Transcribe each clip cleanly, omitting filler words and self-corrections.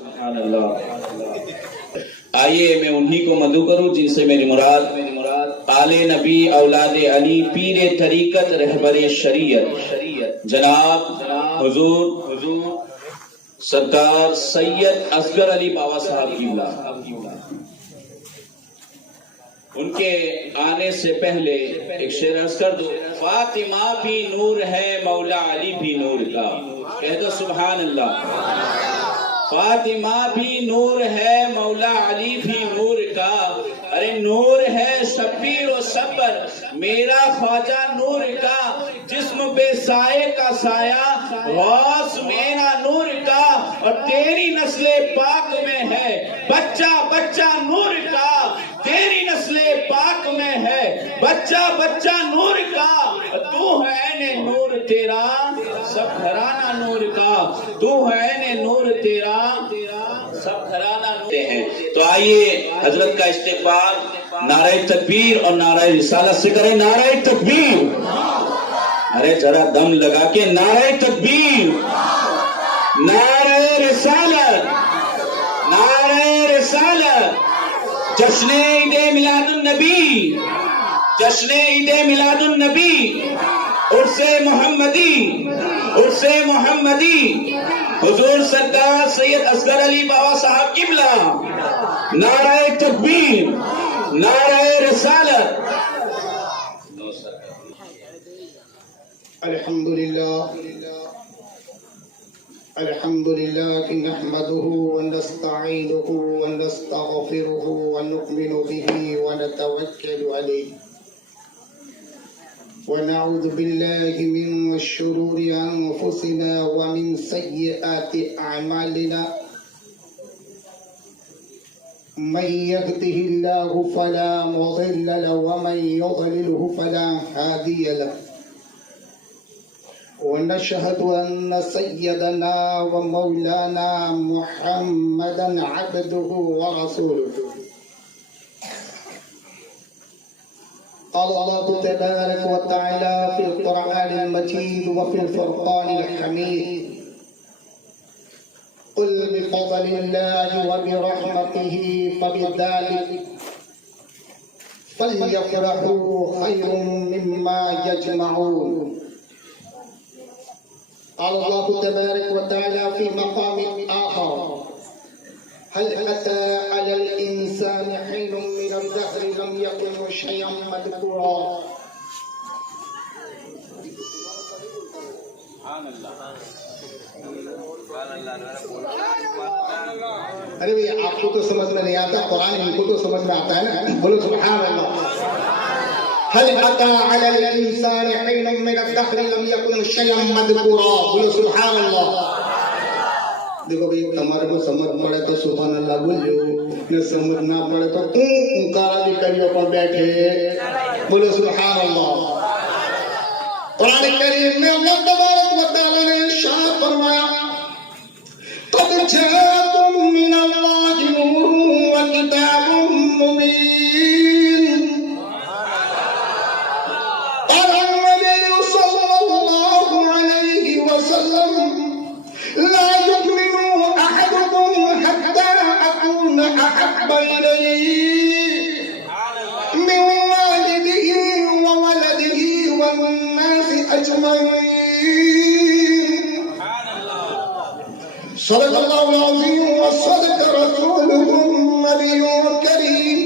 سبحان اللہ۔ آئیے میں انہی کو مدعو کروں جن سے میری مراد آل نبی اولاد علی پیر طریقت رہبر شریعت جناب حضور سرکار سید اصغر علی بابا صاحب قبلہ، ان کے آنے سے پہلے ایک شعر عرض کر دو۔ فاطمہ بھی نور ہے مولا علی بھی نور کا، کہہ دو سبحان اللہ۔ فاطمہ بھی نور ہے مولا علی بھی نور کا، ارے نور ہے شبیر و صبر میرا خواجہ نور کا، جسم بے سائے کا سایہ غوث میرا نور کا، اور تیری نسل پاک میں ہے بچہ بچہ نور کا، تیری نسل پاک میں ہے بچہ بچہ نور کا، تو ہے عین نور تیرا سب گھرانہ نور کا، تو ہے عین نور تیرا سب گھرانہ نور ہیں۔ تو آئیے حضرت کا استقبال نعرہ تکبیر اور نعرہ رسالت سے کریں۔ نعرہ تکبیر، ارے ذرا دم لگا کے نعرہ تکبیر، نعرہ رسالت، نعرہ رسالت۔ جشن عید میلاد النبی، جشن عید میلاد النبی، عرس محمدی، عرس محمدی، حضور سرکار سید اصغر علی بابا صاحب قبلہ، نعرہ تکبیر، نعرہ رسالت۔ الحمدللہ نحمده ونستعینه ونستغفره ونؤمن به ونتوکل علیہ ونعوذ باللہ من شرور انفسنا ومن سیئات اعمالنا من يهده الله فلا مضل له ومن يضلله فلا هادي له ونشهد أن سيدنا ومولانا محمدا عبده ورسوله قال الله تبارك وتعالى في القرآن المجيد وفي الفرقان الحميد قل بفضل الله وبرحمته فبذلك فليفرحوا خير مما يجمعون قال الله تبارك وتعالى في مقام آخر هل أتى على الإنسان حين من الدهر لم يكن شيئا مذكورا ارے بھئی آپ کو تو سمجھ میں نہیں آتا، قرآن ان کو تو سمجھ میں آتا ہے نا، بولو سبحان اللہ۔ هل أتى على الإنسان حين من الدهر لم يكن شيئا مذكورا، بولو سبحان اللہ۔ دیکھو بھئی تمہارے کو سمجھ پڑے تو سبحان اللہ بولو، نہ سمجھ نہ پڑے تو انکارا بھی کریو پر بیٹھے، بولو سبحان اللہ۔ قرآن کریم میں اللہ تبارک و تعالی نے ارشاد فرمایا قد جاءكم من الله نور وكتاب مبين قال النبي صلى الله عليه وسلم لا يؤمن أحدكم حتى أكون أحب إليه من والده وولده والناس أجمعين صدق الله العظيم وصدق رسوله النبي الكريم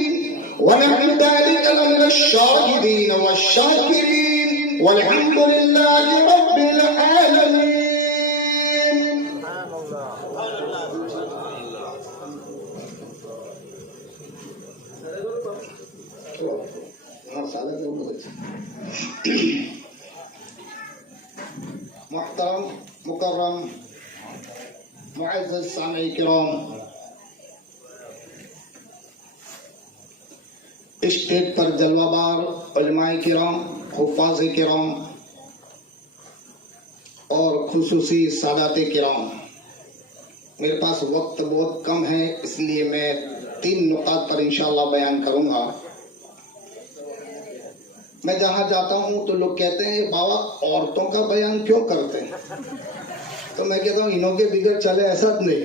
ونحن ذلك من الشاهدين والشاكرين والحمد لله رب العالمين۔ محترم مکرم معزز سامعین کرام، اسٹیج پر جلوہ بار علماء کرام، حفاظ کرام اور خصوصی سادات کرام، میرے پاس وقت بہت کم ہے اس لیے میں 3 نقاط پر انشاءاللہ بیان کروں گا۔ میں جہاں جاتا ہوں تو لوگ کہتے ہیں بابا عورتوں کا بیان کیوں کرتے ہیں، تو میں کہتا ہوں انہوں کے بغیر چلے ایسا نہیں،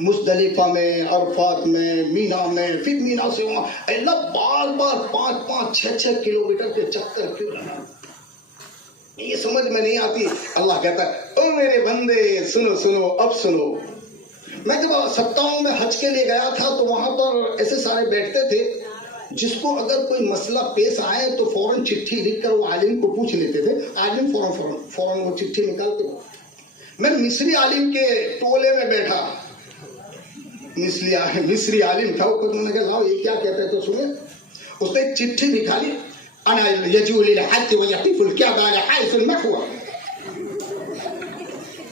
مزدلفہ میں، عرفات میں، مینا میں، پھر مینا سے وہاں اللہ بار بار 5-6 کلومیٹر کے چکر کیوں رہنا؟ یہ سمجھ میں نہیں آتی. اللہ کہتا ہے او میرے بندے سنو سنو اب سنو. میں جب 57 میں حج کے لیے گیا تھا تو وہاں پر ایسے سارے بیٹھتے تھے جس کو اگر کوئی مسئلہ پیش آئے تو فوراً چٹھی لکھ کر وہ عالم کو پوچھ لیتے تھے. عالم فوراً وہ چٹھی نکالتے. میں مصری عالم کے ٹولے میں بیٹھا. مصری عالم تھا. میں نے کہا لاؤ یہ کیا کہتے ہیں تو سنیں. اس نے ایک چٹھی نکالی. انا یجو للحج ویقف الکعبہ علی حیث المحو.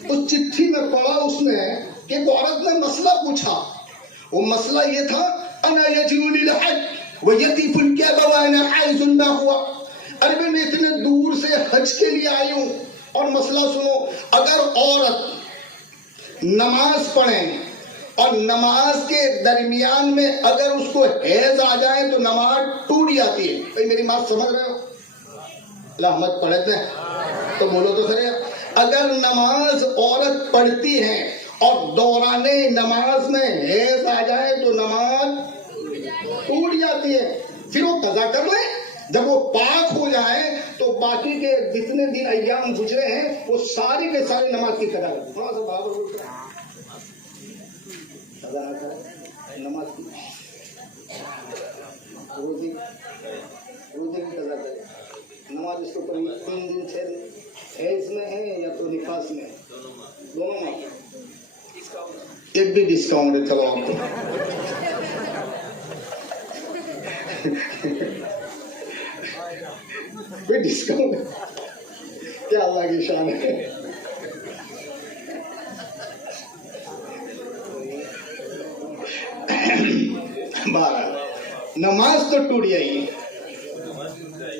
اس چٹھی میں پڑھا اس نے کہ ایک عورت نے مسئلہ پوچھا. وہ مسئلہ یہ تھا انا یجو للحج ویقف الکعبہ علی حیث المحو. ارے میں اتنے دور سے حج کے لیے آئی ہوں اور مسئلہ سنو. اگر عورت نماز پڑھیں اور نماز کے درمیان میں اگر اس کو حیض آ جائے تو نماز ٹوٹ جاتی ہے. بھائی میری بات سمجھ رہے ہو؟ رحمت پڑھتے ہیں تو بولو تو خیر. اگر نماز عورت پڑھتی ہے اور دوران نماز میں حیض آ جائے تو نماز ٹوٹ جاتی ہے. پھر وہ قضا کر لیں. جب وہ پاک ہو جائے تو باقی کے جتنے دن ایام گزرے ہیں وہ ساری کے ساری نماز کی قضا کریں. تھوڑا سا بابر بولتے ہیں نماز کی روزے کی قضا کرے. نماز اس کو پڑھی 3 دن 6 دن حیض میں ہے یا تو نفاس میں دونوں میں. ایک بھی ڈسکاؤنٹ ہے. چلو آپ کو کوئی ڈسکاؤنٹ کیا اللہ کی شان ہے. نماز تو ٹوٹ جائے گی.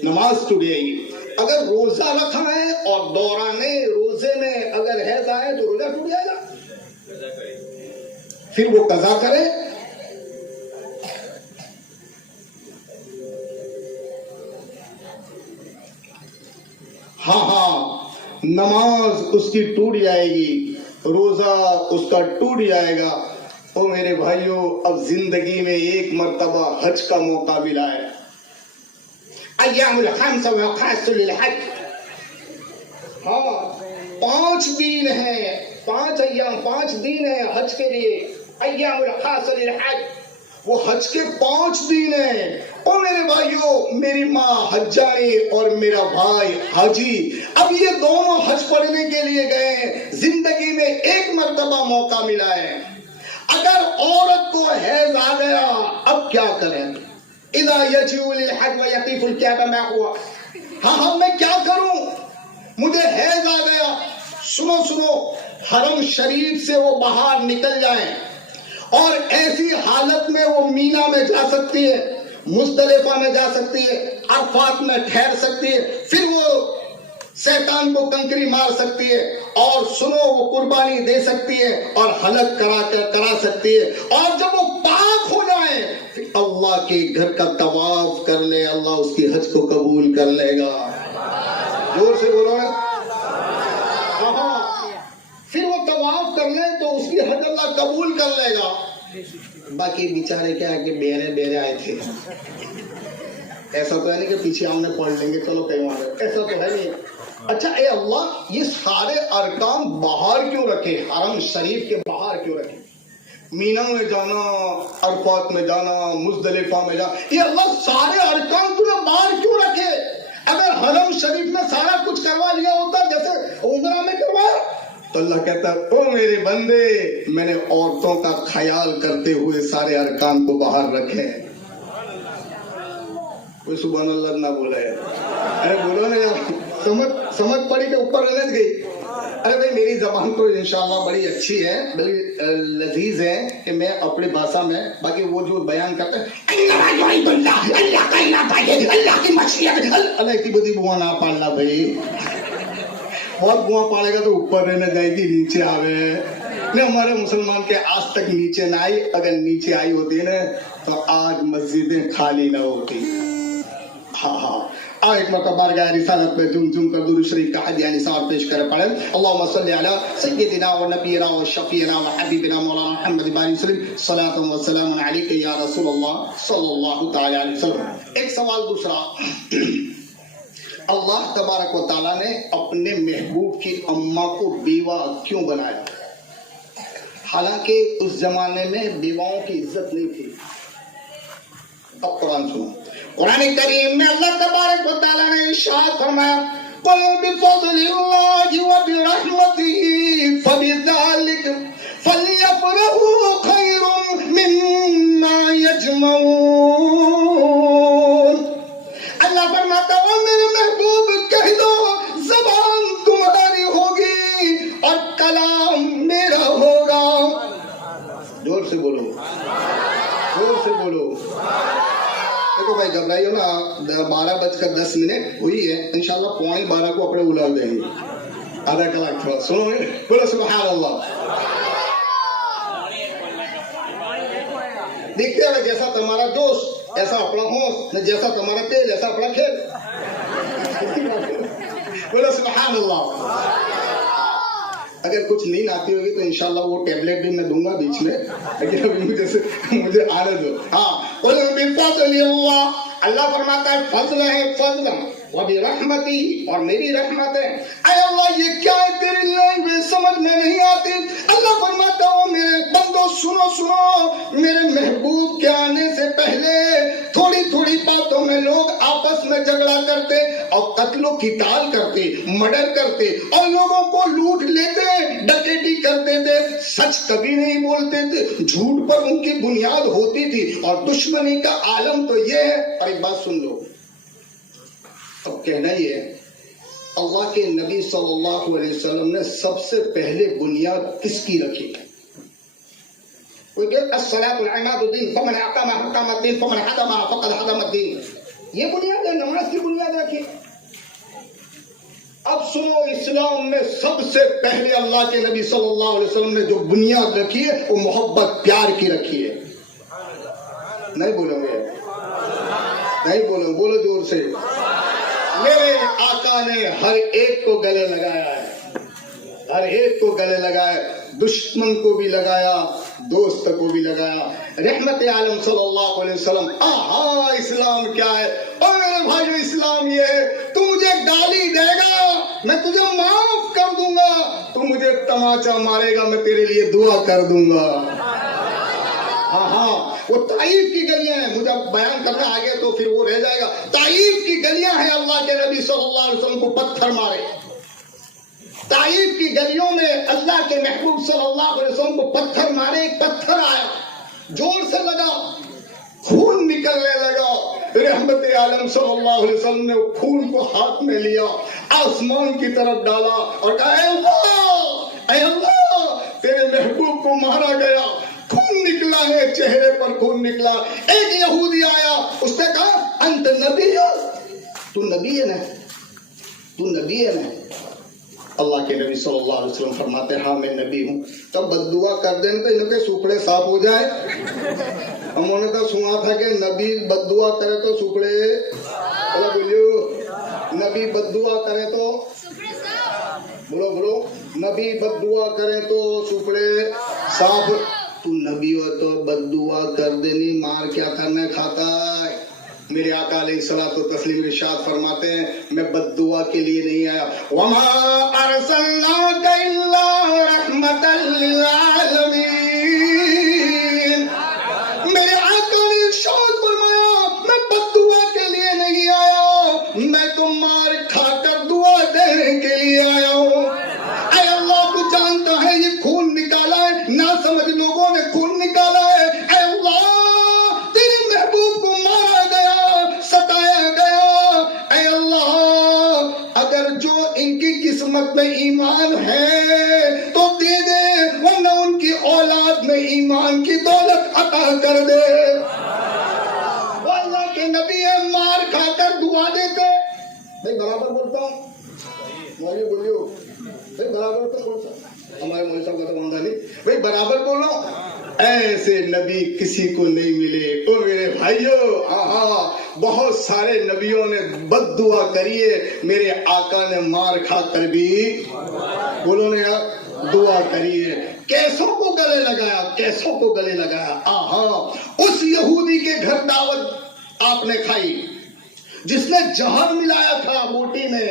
نماز ٹوٹ جائے گی. اگر روزہ رکھا ہے اور دوران روزے میں اگر حیض آئے تو روزہ ٹوٹ جائے گا. پھر وہ قضا کرے. ہاں نماز اس کی ٹوٹ جائے گی, روزہ اس کا ٹوٹ جائے گا. او میرے بھائیوں, اب زندگی میں ایک مرتبہ حج کا موقع ملا ہے. ایام الخمس وخاص للحج. ہاں 5 دن ہیں, 5 ایام 5 دن ہیں حج کے لیے. ایام الخاص للحج, وہ حج کے 5 دن ہیں. او میرے بھائیوں, میری ماں حجانی اور میرا بھائی حاجی, اب یہ دونوں حج پڑھنے کے لیے گئے ہیں. زندگی میں ایک مرتبہ موقع ملا ہے. اگر عورت کو حیض آ گیا اب کیا کریں؟ اذا یجو للحج ویقف الکعبہ ما ہوا. ہاں میں کیا کروں, مجھے حیض آ گیا. سنو, حرم شریف سے وہ باہر نکل جائیں اور ایسی حالت میں وہ مینا میں جا سکتی ہے, مزدلفہ میں جا سکتی ہے, عرفات میں ٹھہر سکتی ہے, پھر وہ شیطان کو کنکری مار سکتی ہے, اور سنو وہ قربانی دے سکتی ہے اور حلق کرا سکتی ہے. اور جب وہ پاک ہو جائے پھر اللہ کے گھر کا طواف کر لے, اللہ اس کی حج کو قبول کر لے گا. زور سے بولو نا. پھر وہ طواف کر لے تو اس کی حج اللہ قبول کر لے گا. باقی بیچارے کیا کہ بیرے آئے تھے. ایسا تو ہے نہیں کہ پیچھے آمنے پڑھ لیں گے چلو کہیں وہاں, ایسا تو ہے نہیں. اچھا اے اللہ, یہ سارے ارکان باہر کیوں رکھے, حرم شریف کے باہر کیوں رکھے؟ مینا میں جانا, عرفات میں جانا, مزدلفہ میں جانا, یہ اللہ سارے ارکان تو نے باہر کیوں رکھے؟ اگر حرم شریف میں سارا کچھ کروا لیا ہوتا جیسے عمرہ میں کروایا تو اللہ کہتا ہے او میرے بندے, میں نے عورتوں کا خیال کرتے ہوئے سارے ارکان کو باہر رکھے. کوئی سبحان اللہ نہ بولا ہے. ارے بولو نا, سمجھ پڑی کہ اوپر رنج گئی. ارے بھائی میری زبان تو انشاءاللہ بڑی اچھی ہے, بڑی لذیذ ہے کہ میں اپنی بھاشا میں, باقی وہ جو بیان کرتے ہیں اللہ کی مشیت, اللہ کی بدی بوا نہ پالنا بھائی. بہت بوا پالے گا تو اوپر رہنے جائے گی, نیچے آوے. نہیں, ہمارے مسلمان کے آج تک نیچے نہ آئی. اگر نیچے آئی ہوتی نا تو آج مسجدیں خالی نہ ہوتی. ہاں ایک مرتبہ بارگاہ رسالت میں جم کر درود شریف کا حدیث نثار پیش کرے پڑھیں. اللہم صلی علی سیدنا و نبینا و شفیعنا و حبیبنا مولانا محمد بارک وسلم صلاۃ و سلام علیک یا رسول اللہ صلی اللہ تعالی علیہ وسلم. ایک سوال دوسرا، اللہ تبارک و تعالیٰ نے اپنے محبوب کی اماں کو بیوہ کیوں بنایا؟ حالانکہ اس زمانے میں بیواؤں کی عزت نہیں تھی. اب قرآن سنو. قرآن کریم میں اللہ تبارک و تعالیٰ نے ارشاد فرمایا قل بفضل اللہ وبرحمتہ فبذلک فلیفرحوا خیر مما یجمعون. اللہ فرماتا ہے میرے محبوب کہہ دو زبان تمہاری ہوگی اور کلام میرا ہوگا. زور سے بولو، زور سے بولو. دیکھو بھائی گھبرائیو نا، 12:10 ہوئی ہے، انشاءاللہ 11:15 کو اپنے اولاد دیں گے. آدھا کلاک تھوڑا سنو، بولو سبحان اللہ. دیکھتے ہیں جیسا تمہارا جوش ایسا اپنا ہوش، جیسا تمہارا تیل ایسا اپنا کھیل. بولو سبحان اللہ. اگر کچھ نیند آتی ہوگی تو انشاءاللہ وہ ٹیبلٹ بھی میں دوں گا بیچ میں، لیکن ابھی مجھے آنے دو. ہاں قل بفضل اللہ، اللہ فرماتا ہے فضل ہے، فضل وبرحمتی، اور میری رحمت ہے. اے اللہ یہ کیا ہے تیری لینگویج سمجھ میں نہیں آتی. اللہ فرماتا ہوں میرے بندو سنو سنو، میرے محبوب کے آنے سے پہلے تھوڑی تھوڑی باتوں میں لوگ آپس میں جھگڑا کرتے اور قتل و قتال کرتے، مرڈر کرتے اور لوگوں کو لوٹ لیتے، ڈکیٹی کرتے تھے، سچ کبھی نہیں بولتے تھے، جھوٹ پر ان کی بنیاد ہوتی تھی. اور دشمنی کا عالم تو یہ ہے. اور ایک بات سن لو، اب کہنا یہ ہے اللہ کے نبی صلی اللہ علیہ وسلم نے سب سے پہلے بنیاد کس کی رکھی؟ کوئی کہتا الصلاۃ عماد الدین فمن اقام حکام الدین فمن حدم فقد حدم الدین. یہ بنیاد ہے، نماز کی بنیاد رکھی. اب سنو، اسلام میں سب سے پہلے اللہ کے نبی صلی اللہ علیہ وسلم نے جو بنیاد رکھی ہے وہ محبت پیار کی رکھی ہے. نہیں بولو گے؟ نہیں بولو، بولو زور سے. میرے آقا نے ہر ایک کو گلے لگایا ہے، ہر ایک کو گلے لگایا، دشمن کو بھی لگایا، دوست کو بھی لگایا. رحمت عالم صلی اللہ علیہ وسلم. آہا اسلام کیا ہے؟ اور میرے بھائیو اسلام یہ ہے تو مجھے گالی دے گا میں تجھے معاف کر دوں گا، تو مجھے تماچا مارے گا میں تیرے لیے دعا کر دوں گا. ہاں وہ طائف کی گلیاں ہیں، مجھے بیان کرنا آگے تو پھر وہ رہ جائے گا. طائف کی گلیاں ہیں، اللہ کے نبی صلی اللہ علیہ وسلم کو پتھر مارے. طائف کی گلیوں میں اللہ کے محبوب صلی اللہ علیہ وسلم کو پتھر مارے. ایک پتھر آیا، زور سے لگا، خون نکلنے لگا. رحمت عالم صلی اللہ علیہ وسلم نے خون کو ہاتھ میں لیا، آسمان کی طرف ڈالا اور کہا اے اللہ، اے اللہ تیرے محبوب کو مارا گیا، خون نکلا ہے، چہرے پر خون نکلا. ایک یہودی آیا، اس نے کہا انت نبی ہو، تو نبی ہے نا، تو نبی ہے نا. اللہ کے نبی صلی اللہ علیہ وسلم فرماتے ہیں ہاں میں نبی ہوں. تب بد دعا کر دیں تو ان کے سوکڑے صاف ہو جائے. ہم نے تو سنا تھا کہ نبی بد دعا کرے تو سوکڑے، بولیو نبی بد دعا کرے تو بولو بولو، نبی بد دعا کرے تو سوکڑے صاف. تو نبی ہو تو بد دعا کر دینی، مار کیا کرنا کھاتا ہے. میرے آقا علیہ الصلوۃ والتسلیم ارشاد فرماتے ہیں میں بد دعا کے لیے نہیں آیا. وما ارسلناک الا رحمۃ للعالمین. میرے آقا نے ارشاد فرمایا میں بد دعا کے لیے نہیں آیا، میں تو مار کھا کر دعا دینے کے لیے آیا ہوں. اے اللہ تو جانتا ہے یہ خون نکالا ہے، نہ سمجھ لوگوں نے خون نکالا ہے. اے اللہ تیرے محبوب کو مارا گیا، ستایا گیا. اے اللہ اگر جو ان کی قسمت میں ایمان ہے تو دے دے، ورنہ ان کی اولاد میں ایمان کی دولت عطا کر دے. وہ اللہ کے نبی ہے، مار کھا کر دعا دیتے. میں برابر بولتا ہوں، مولوی بولیو بھائی برابر تو کون سا، ہمارے مولوی صاحب کا تو ماندہ نہیں بھائی، برابر بولو. ایسے نبی کسی کو نہیں ملے. او میرے بھائیو، ہاں بہت سارے نبیوں نے بد دعا کری ہے، میرے آقا نے مار کھا کر بھی بولو نا یار دعا کری ہے. کیسوں کو گلے لگایا، کیسوں کو گلے لگایا. اس یہودی کے گھر دعوت آپ نے کھائی جس نے زہر ملایا تھا بوٹی میں،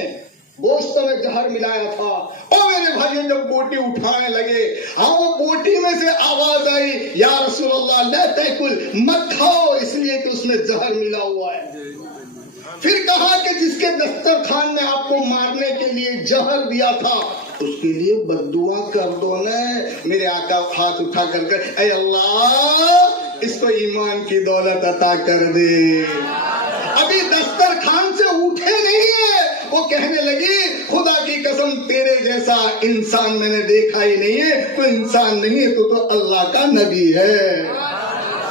گوشت میں زہر ملایا تھا. اور میرے بھائیوں جب بوٹی اٹھانے لگے، وہ بوٹی میں سے آواز آئی، یا رسول اللہ لا تاکل، مت کھاؤ اس لیے کہ اس میں زہر ملا ہوا ہے. پھر کہا کہ جس کے دسترخوان نے آپ کو مارنے کے لیے زہر دیا تھا اس کے لیے بددعا کر دو نا. میرے آقا ہاتھ اٹھا کر اے اللہ اس کو ایمان کی دولت عطا کر دے. ابھی دسترخوان سے اٹھے نہیں ہے، وہ کہنے لگی خدا کی قسم تیرے جیسا انسان میں نے دیکھا ہی نہیں ہے، تو انسان نہیں ہے تو اللہ کا نبی ہے.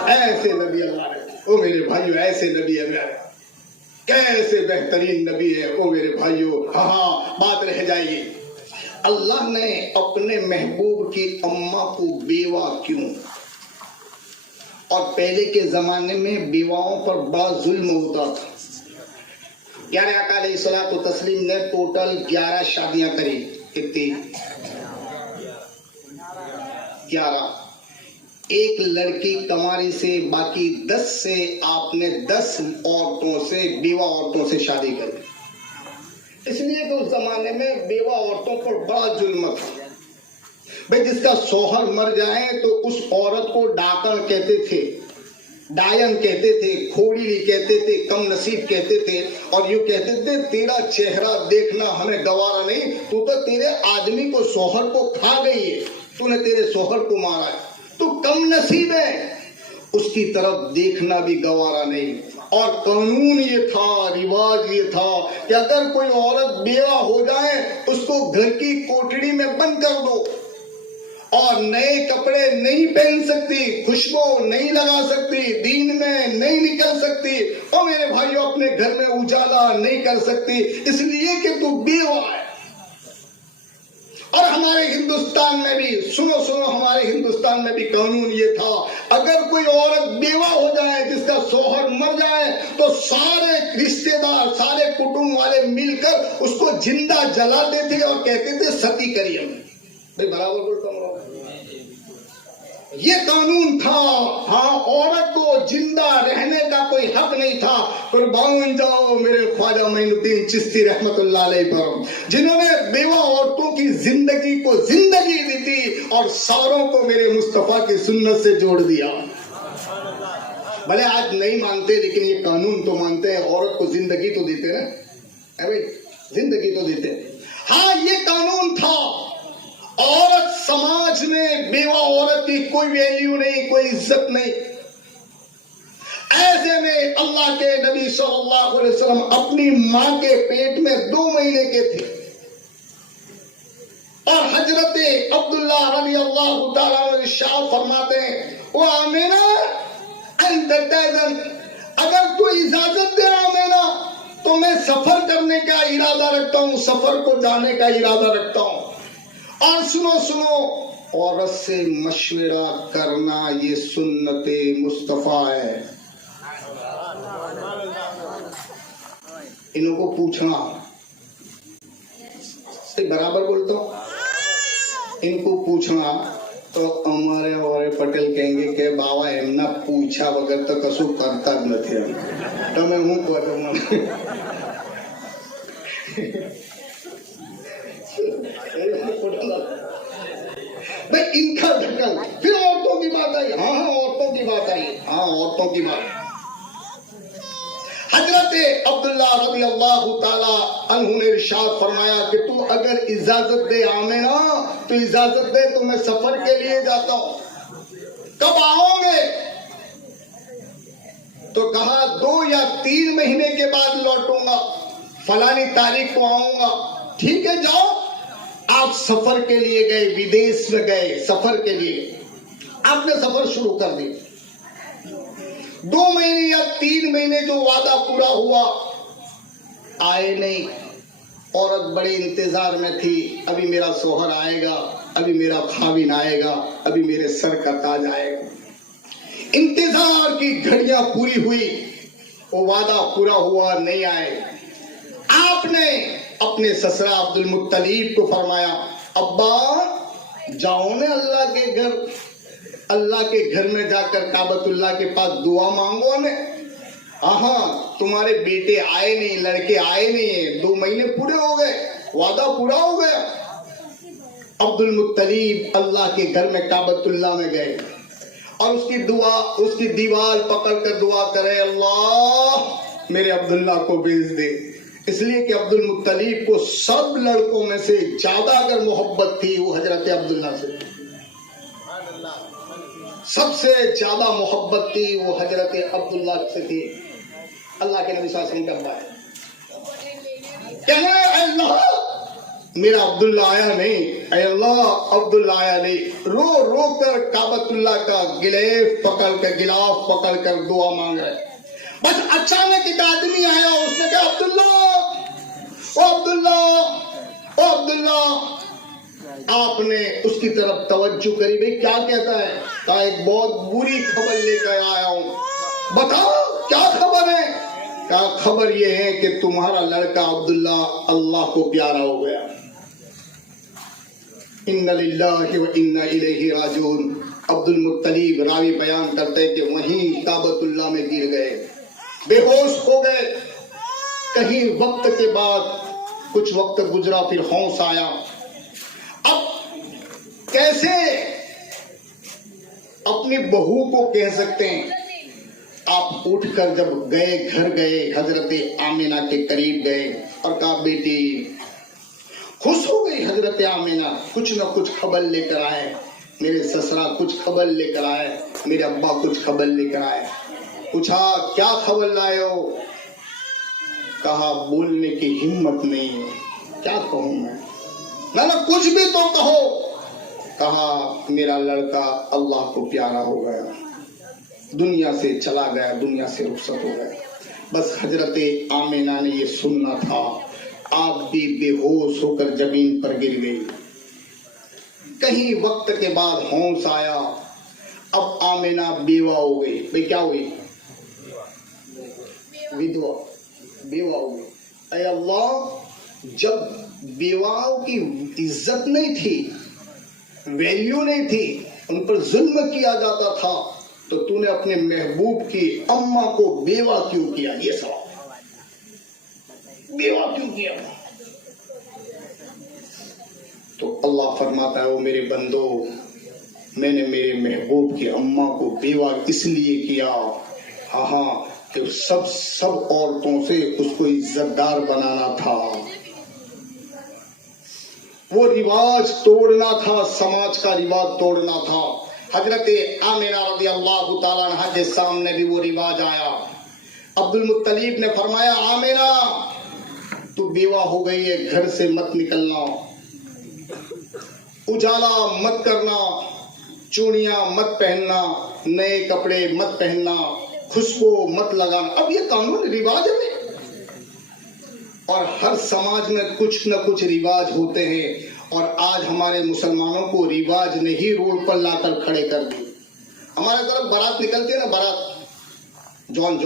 ایسے نبی اللہ نے، او میرے بھائیو ایسے نبی ہے، کیسے بہترین نبی ہے. او میرے بھائیو بات رہ جائے گی، اللہ نے اپنے محبوب کی اماں کو بیوہ کیوں؟ اور پہلے کے زمانے میں بیواؤں پر بڑا ظلم ہوتا تھا. پیارے آقا علیہ الصلوۃ والتسلیم نے ٹوٹل 11 شادیاں کری. کتنی؟ 11. ایک لڑکی کماری سے، باقی 10 سے آپ نے 10 عورتوں سے، بیوہ عورتوں سے شادی کری. اس لیے کہ اس زمانے میں بیوہ عورتوں پر بڑا ظلم تھا. بھئی جس کا شوہر مر جائے تو اس عورت کو ڈاکن کہتے تھے، ڈائن کہتے تھے، کھوڑی کہتے تھے، کم نصیب کہتے تھے، اور یوں کہتے تھے تیرا چہرہ دیکھنا ہمیں گوارا نہیں، تو تیرے آدمی کو، شوہر کو کھا گئی ہے، تو نے تیرے شوہر کو مارا ہے، تو کم نصیب ہے، اس کی طرف دیکھنا بھی گوارا نہیں. اور قانون یہ تھا، رواج یہ تھا کہ اگر کوئی عورت بیوہ ہو جائے اس کو گھر کی کوٹڑی میں بند کر دو، اور نئے کپڑے نہیں پہن سکتی، خوشبو نہیں لگا سکتی، دین میں نہیں نکل سکتی، اور میرے بھائیوں اپنے گھر میں اجالا نہیں کر سکتی، اس لیے کہ تو بیوہ ہے. اور ہمارے ہندوستان میں بھی سنو ہمارے ہندوستان میں بھی قانون یہ تھا، اگر کوئی عورت بیوہ ہو جائے، جس کا شوہر مر جائے، تو سارے رشتے دار، سارے کٹنب والے مل کر اس کو زندہ جلاتے تھے اور کہتے تھے ستی کریے. بھائی برابر بولتا ہوں، یہ قانون تھا. عورت کو زندہ رہنے کا کوئی حق نہیں تھا. قربان جاؤ میرے خواجہ معین الدین چشتی رحمت اللہ علیہ پر، جنہوں نے بیوہ عورتوں کی زندگی کو زندگی دی تھی اور ساروں کو میرے مصطفیٰ کی سنت سے جوڑ دیا. بھلے آج نہیں مانتے لیکن یہ قانون تو مانتے ہیں، عورت کو زندگی تو دیتے نا، بھائی زندگی تو دیتے. یہ قانون تھا. عورت سماج میں بیوہ عورت کی کوئی ویلیو نہیں، کوئی عزت نہیں. ایسے میں اللہ کے نبی صلی اللہ علیہ وسلم اپنی ماں کے پیٹ میں 2 مہینے کے تھے، اور حضرت عبداللہ رضی اللہ تعالیٰ عنہ ارشاد فرماتے ہیں، وہ آمینہ انت تأذن، اگر تو اجازت دے آمینہ تو میں سفر کرنے کا ارادہ رکھتا ہوں، سفر کو جانے کا ارادہ رکھتا ہوں. اور سنو عورت سے مشورہ کرنا یہ سنت مصطفیٰ ہے. انہوں کو پوچھنا، برابر بولتا ہوں، ان کو پوچھنا تو ہمارے پٹیل کہیں گے کہ بابا ہم نہ پوچھا بغیر تو کسو کرتا نہ تھے، تو میں ہوں بھائی ان کا دھکل. پھر عورتوں کی بات آئی. عورتوں کی بات آئی. عورتوں کی بات. حضرت عبداللہ رضی اللہ تعالی عنہ نے ارشاد فرمایا کہ تو اگر اجازت دے آمینہ تو اجازت دے تو میں سفر کے لیے جاتا ہوں. کب آؤں گے؟ تو کہا 2 یا 3 مہینے کے بعد لوٹوں گا، فلانی تاریخ کو آؤں گا. ٹھیک ہے جاؤ. آپ سفر کے لیے گئے، ودیش میں گئے سفر کے لیے، آپ نے سفر شروع کر دی. 2 مہینے یا 3 مہینے جو وعدہ پورا ہوا، آئے نہیں. عورت بڑے انتظار میں تھی، ابھی میرا شوہر آئے گا، ابھی میرا خاوند آئے گا، ابھی میرے سر کا تاج آئے گا. انتظار کی گھڑیاں پوری ہوئی، وہ وعدہ پورا ہوا، نہیں آئے. آپ نے اپنے سسرا عبد المطلب کو فرمایا، ابا جاؤ نا اللہ کے گھر میں جا کر کعبۃ اللہ کے پاس دعا مانگو نا. ہاں تمہارے بیٹے آئے نہیں, لڑکے آئے نہیں, 2 مہینے پورے ہو گئے, وعدہ پورا ہو گیا. عبد المطلب اللہ کے گھر میں کعبۃ اللہ میں گئے اور اس کی دیوار پکڑ کر دعا کرے, اللہ میرے عبداللہ کو بھیج دے. اس لیے کہ عبد المطلب کو سب لڑکوں میں سے زیادہ اگر محبت تھی وہ حضرت عبداللہ سے, سب سے زیادہ محبت تھی وہ حضرت عبداللہ سے تھی. اللہ کے نبی صلی اللہ علیہ وسلم کا بھائی کہنے لگے, اے اللہ میرا عبداللہ آیا نہیں, اے اللہ عبداللہ آیا نہیں. رو رو کر کعبۃ اللہ کا غلاف پکڑ کر دعا مانگ رہے. بس اچانک ایک آدمی آیا, اس نے کہا عبداللہ. آپ نے اس کی طرف توجہ کری, بھئی کیا کہتا ہے؟ کہا ایک بہت بری خبر لے کر آیا ہوں. بتاؤ کیا خبر ہے؟ کہا خبر یہ ہے کہ تمہارا لڑکا عبداللہ اللہ کو پیارا ہو گیا. اِنَّ لِلَّهِ وَإِنَّا إِلَيْهِ رَاجِعُونَ. عبد المطلب راوی بیان کرتے ہیں کہ وہیں کعبۃ اللہ میں گر گئے, بے ہوش ہو گئے. کہیں وقت کے بعد کچھ وقت گزرا, پھر ہوش آیا. اب کیسے اپنی بہو کو کہہ سکتے ہیں؟ آپ اٹھ کر جب گھر گئے حضرت آمینہ کے قریب گئے اور کہا بیٹی, خوش ہو گئی حضرت آمینہ, کچھ نہ کچھ خبر لے کر آئے, میرے سسرا کچھ خبر لے کر آئے, میرے ابا کچھ خبر لے کر آئے. پوچھا کیا خبر لائے ہو؟ کہا بولنے کی ہمت نہیں ہے, کیا کہوں میں؟ نہ کچھ بھی تو کہو. کہا میرا لڑکا اللہ کو پیارا ہو گیا, دنیا سے چلا گیا, دنیا سے رخصت ہو گیا. بس حضرت آمینہ نے یہ سننا تھا. آپ بھی بے ہوش ہو کر زمین پر گر گئی. کہیں وقت کے بعد ہوش آیا. اب آمینہ بیوہ ہو گئی. بھئی کیا ہوئی؟ بیوہ ہو گئی. اے اللہ, جب بیواؤں کی عزت نہیں تھی, ویلیو نہیں تھی, ان پر ظلم کیا جاتا تھا, تو تو نے اپنے محبوب کی اماں کو بیوہ کیوں کیا؟ یہ سوال, بیوہ کیوں کیا؟ تو اللہ فرماتا ہے, وہ میرے بندو, میں نے میرے محبوب کی اماں کو بیوہ اس لیے کیا, ہاں کہ سب عورتوں سے اس کو عزت دار بنانا تھا, وہ رواج توڑنا تھا, سماج کا رواج توڑنا تھا. حضرت آمینہ رضی اللہ تعالیٰ عنہا کے سامنے بھی وہ رواج آیا. عبد المطلب نے فرمایا, آمینہ تو بیوہ ہو گئی ہے, گھر سے مت نکلنا, اجالا مت کرنا, چوڑیاں مت پہننا, نئے کپڑے مت پہننا, خوشبو مت لگانا. اب یہ قانون رواج ہے, اور ہر سماج میں کچھ نہ کچھ رواج ہوتے ہیں. اور آج ہمارے مسلمانوں کو رواج نے ہی روڈ پر لا کر کھڑے کر دی. ہمارے طرف بارات نکلتی ہے نا, بارات جون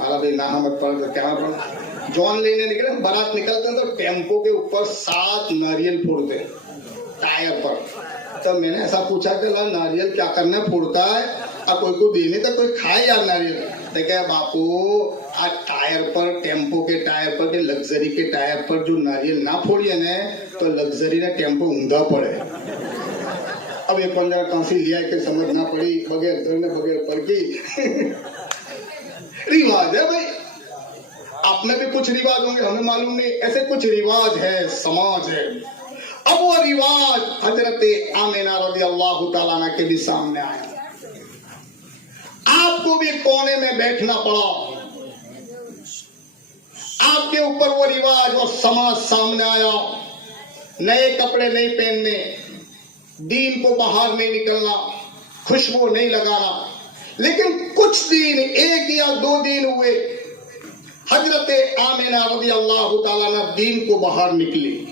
عربی نامت پڑھ کر کہاں پڑھا, جون لینے نکلے, بارات نکلتے ہیں تو ٹیمپو کے اوپر 7 ناریل پھوڑتے ٹائر پر. تو میں نے ایسا پوچھا کہ ناریل کیا کرنا پھوڑتا ہے, اور کوئی کو دینے تو کوئی کھائے یار ناریل. دیکھے باپو, آج ٹائر پر, ٹیمپو کے ٹائر پر, کہ لگزری کے ٹائر پر جو ناریل نہ پھوڑیے نا, تو لگزری نے ٹیمپو اوندا پڑے. اب یہ کون جگہ کہاں سے لیا کہ سمجھ نہ پڑی, بغیر دھرنے بغیر پڑ کی. رواج ہے بھائی, آپ میں بھی کچھ رواج ہوں گے, ہمیں معلوم نہیں, ایسے کچھ رواج ہے, سماج ہے. اب وہ رواج حضرت آمینہ رضی اللہ تعالیٰ عنہ کے بھی سامنے آیا. آپ کو بھی کونے میں بیٹھنا پڑا, آپ کے اوپر وہ رواج اور سماج سامنے آیا. نئے کپڑے نہیں پہننے, دین کو باہر نہیں نکلنا, خوشبو نہیں لگانا. لیکن کچھ دن, 1 یا 2 دن ہوئے, حضرت آمینہ رضی اللہ تعالیٰ عنہ دین کو باہر نکلی.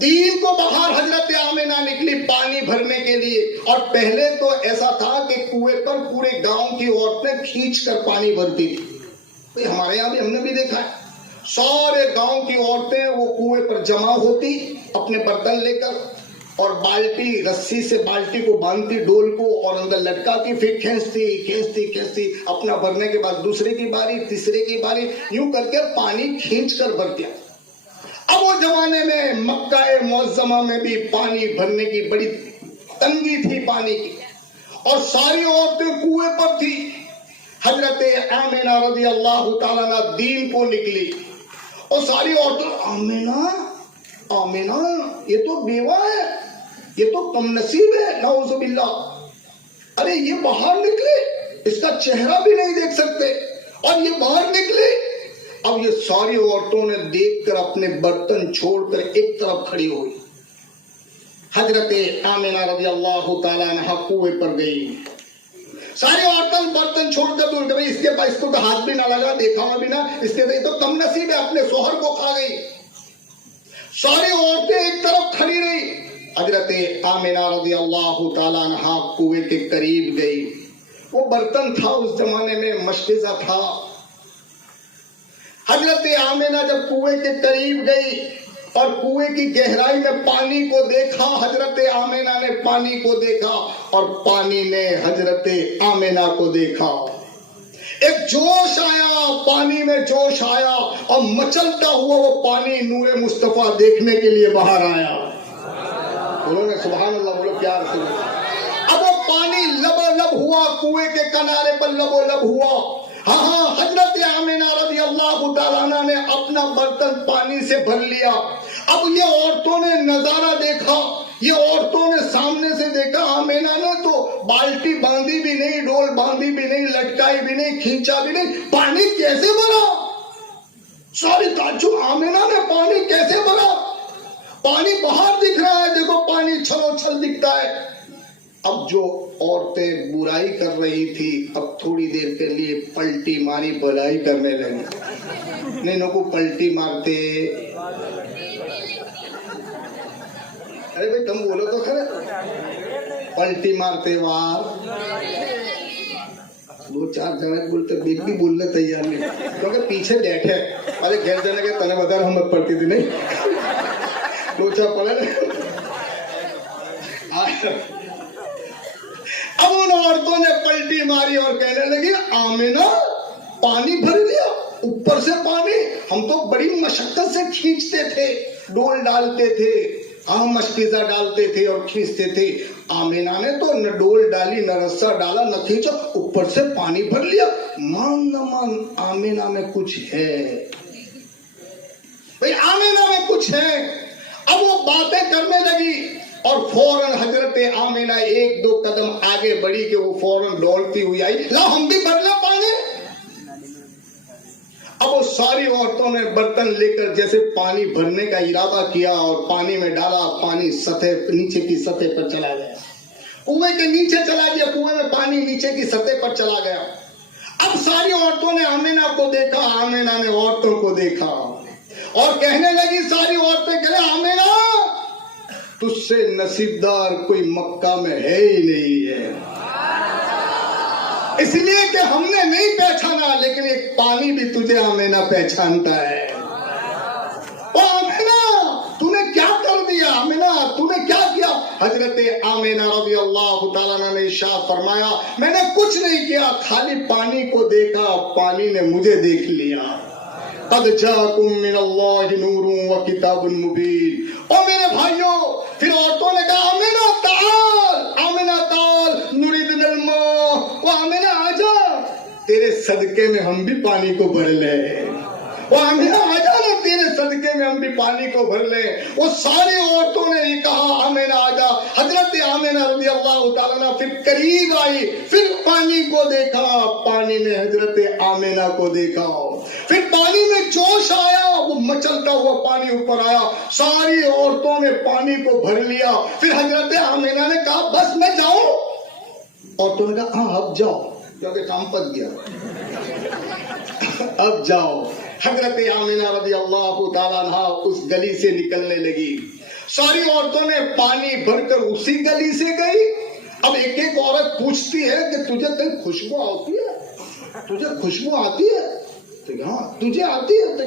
دین کو باہر حضرت آمینہ نکلی پانی بھرنے کے لیے. اور پہلے تو ایسا تھا کہ کنویں پر پورے گاؤں کی عورتیں کھینچ کر پانی بھرتی تھی. ہمارے یہاں بھی ہم نے بھی دیکھا ہے, سارے گاؤں کی عورتیں وہ کنویں پر جمع ہوتی اپنے برتن لے کر اور بالٹی رسی سے بالٹی کو باندھتی ڈول کو اور اندر لٹکاتی پھر کھینچتی اپنا بھرنے کے بعد دوسرے کی باری تیسرے کی باری یوں کر کے پانی کھینچ کر بھرتے. اب وہ زمانے میں مکہ معظمہ میں بھی پانی بھرنے کی بڑی تنگی تھی پانی کی اور ساری عورتیں کنویں پر تھی. حضرت آمنہ رضی اللہ تعالیٰ عنہ دین کو نکلی اور ساری عورتیں آمنہ یہ تو بیوہ ہے, یہ تو کم نصیب ہے, نعوذ باللہ, ارے یہ باہر نکلے, اس کا چہرہ بھی نہیں دیکھ سکتے اور یہ باہر نکلے. اب یہ ساری عورتوں نے دیکھ کر اپنے برتن چھوڑ کر ایک طرف کھڑی ہوئی. حضرت آمنہ رضی اللہ تعالیٰ عنہ کنویں پر گئی. ساری عورتیں برتن چھوڑ کر دور گئی. اس کے پاس اس کو تو ہاتھ بھی نہ لگا, دیکھا بھی نہ, اس کے تو کم نصیب ہے, اپنے شوہر کو کھا گئی. ساری عورتیں ایک طرف کھڑی رہی. حضرت آمنہ رضی اللہ تعالیٰ عنہ کنویں کے قریب گئی. وہ برتن تھا اس زمانے میں مشکزہ تھا. حضرت آمنہ جب کنویں کے قریب گئی اور کنویں کی گہرائی میں پانی کو دیکھا, حضرت آمنہ نے پانی کو دیکھا اور پانی نے حضرت آمنہ کو دیکھا. ایک جوش آیا, پانی میں جوش آیا اور مچلتا ہوا وہ پانی نور مصطفیٰ دیکھنے کے لیے باہر آیا. انہوں نے سبحان اللہ بولو پیار سے. اب وہ پانی لبالب ہوا, کنویں کے کنارے پر لبالب ہوا. ہاں حضرت آمنہ رضی اللہ تعالیٰ عنہ نے اپنا برتن پانی سے بھر لیا. اب یہ عورتوں نے نظارہ دیکھا, یہ عورتوں نے سامنے سے دیکھا. آمنہ نے تو بالٹی باندھی بھی نہیں, ڈول باندھی بھی نہیں, لٹکائی بھی نہیں, کھینچا بھی نہیں, پانی کیسے بھرا؟ ساری تعجب, آمنہ نے پانی کیسے بھرا؟ پانی باہر دکھ رہا ہے, دیکھو پانی چھلو چھل دکھتا ہے. اب جو عورتیں برائی کر رہی تھی اب تھوڑی دیر کے لیے پلٹی ماری بھلائی کرنے لگی. نہیں نو کو پلٹی مارتے, ارے بھائی تم بولو تو خیر, پلٹی مارتے وار دو چار جنے بولتے, بیک بھی بولنے تیار نہیں کیونکہ پیچھے بیٹھے. ارے گھر جانے کے تنے بتا رہا ہم مت پڑتی تھی نہیں دو چار پڑھے. اب ان عورتوں نے پلٹی ماری اور کہنے لگی آمنہ پانی بھر لیا, اوپر سے پانی, ہم تو بڑی مشقت سے کھینچتے تھے, ڈول ڈالتے تھے, ہم مشکیزہ ڈالتے تھے اور کھینچتے تھے. آمنہ نے تو نہ ڈول ڈالی نہ رسا ڈالا نہ کھینچا, اوپر سے پانی بھر لیا. مان نہ مان آمنہ میں کچھ ہے بھئی, آمنہ میں کچھ ہے. اب وہ باتیں کرنے لگی اور فوراً حضرت آمنہ ایک دو قدم آگے بڑھی کہ وہ فوراً ڈولتی ہوئی آئی, لا ہم بھی بھر لیں پانی. اب وہ ساری عورتوں نے برتن لے کر جیسے پانی بھرنے کا ارادہ کیا اور پانی میں ڈالا. پانی سطح نیچے کی سطح پر چلا گیا, کنویں کے نیچے چلا گیا, کنویں میں پانی نیچے کی سطح پر چلا گیا. اب ساری عورتوں نے آمنہ کو دیکھا, آمنہ نے عورتوں کو دیکھا اور کہنے لگی, ساری عورتیں کہے آمنہ تجھ سے نصیبدار کوئی مکہ میں ہے ہی نہیں ہے, اس لیے کہ ہم نے نہیں پہچانا, لیکن ایک پانی بھی تجھے آمنہ پہچانتا ہے. او آمنہ تو نے کیا کر دیا, آمنہ تو نے کیا کیا؟ حضرت آمنہ رضی اللہ تعالیٰ عنہ نے ارشاد فرمایا, میں نے کچھ نہیں کیا, خالی پانی کو دیکھا, پانی نے مجھے دیکھ لیا. قد جاءکم من اللہ نور و کتاب مبین. او میرے بھائیوں, پھر عورتوں نے کہا آمنہ تعال, آمنہ تعال نريد الماء, او آمنہ آجا تیرے صدقے میں ہم بھی پانی کو بھر لیں. او آمنہ آجا نا تیرے صدقے میں ہم بھی پانی کو بھر لیں. وہ ساری عورتوں نے یہ کہا آمنہ آجا. حضرت آمنہ رضی اللہ تعالیٰ عنہ پھر قریب آئی, پھر پانی کو دیکھا, پانی نے حضرت آمنہ کو دیکھا. پھر پانی میں جوش آیا, وہ مچلتا ہوا پانی اوپر آیا, ساری عورتوں نے پانی کو بھر لیا. پھر حضرت آمنہ نے کہا بس میں جاؤں؟ عورتوں نے کہا ہاں اب جاؤ, کیونکہ کام پک گیا, اب جاؤ. حضرت آمنہ رضی اللہ تعالیٰ عنہ اس گلی سے نکلنے لگی. ساری عورتوں نے پانی بھر کر اسی گلی سے گئی. اب ایک ایک عورت پوچھتی ہے کہ تجھے کہیں خوشبو آتی ہے, تجھے خوشبو آتی ہے؟ ہاں تجھے آتی ہے.